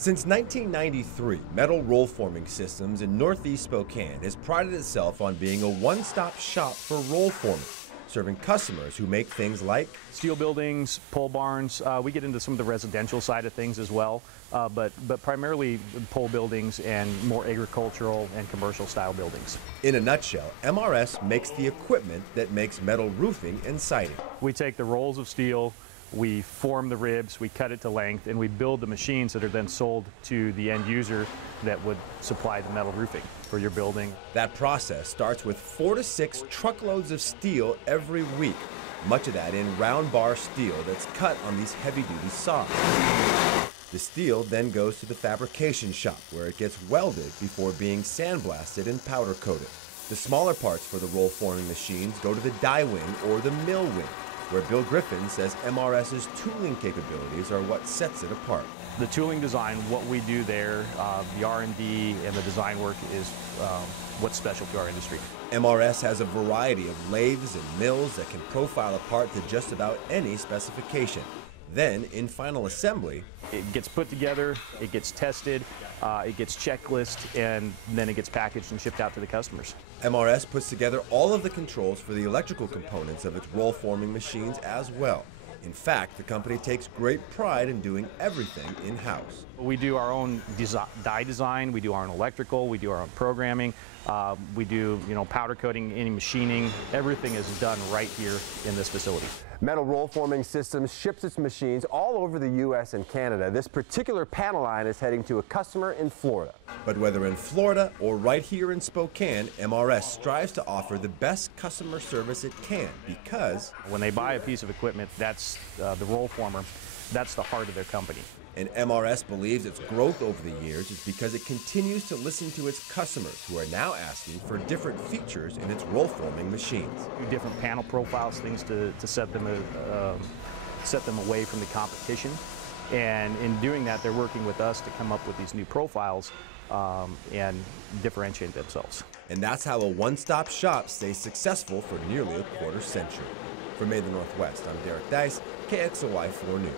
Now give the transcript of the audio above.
Since 1993, Metal Rollforming Systems in Northeast Spokane has prided itself on being a one-stop shop for roll forming, serving customers who make things like steel buildings, pole barns. We get into some of the residential side of things as well, but primarily pole buildings and more agricultural and commercial style buildings. In a nutshell, MRS makes the equipment that makes metal roofing and siding. We take the rolls of steel, we form the ribs, we cut it to length, and we build the machines that are then sold to the end user that would supply the metal roofing for your building. That process starts with 4 to 6 truckloads of steel every week, much of that in round bar steel that's cut on these heavy-duty saws. The steel then goes to the fabrication shop where it gets welded before being sandblasted and powder coated. The smaller parts for the roll forming machines go to the die wing or the mill wing, where Bill Griffin says MRS's tooling capabilities are what sets it apart. The tooling design, what we do there, the R&D and the design work is what's special to our industry. MRS has a variety of lathes and mills that can profile a part to just about any specification. Then, in final assembly, it gets put together, it gets tested, it gets checklisted, and then it gets packaged and shipped out to the customers. MRS puts together all of the controls for the electrical components of its roll forming machines as well. In fact, the company takes great pride in doing everything in-house. We do our own die design, we do our own electrical, we do our own programming, we do powder coating, any machining. Everything is done right here in this facility. Metal Rollforming Systems ships its machines all over the U.S. and Canada. This particular panel line is heading to a customer in Florida. But whether in Florida or right here in Spokane, MRS strives to offer the best customer service it can because when they buy a piece of equipment, that's the roll former, that's the heart of their company. And MRS believes its growth over the years is because it continues to listen to its customers who are now asking for different features in its roll forming machines. Different panel profiles, things to set them away from the competition. And in doing that, they're working with us to come up with these new profiles and differentiate themselves. And that's how a one-stop shop stays successful for nearly a quarter century. For Made in the Northwest, I'm Deis, KXOY 4 News.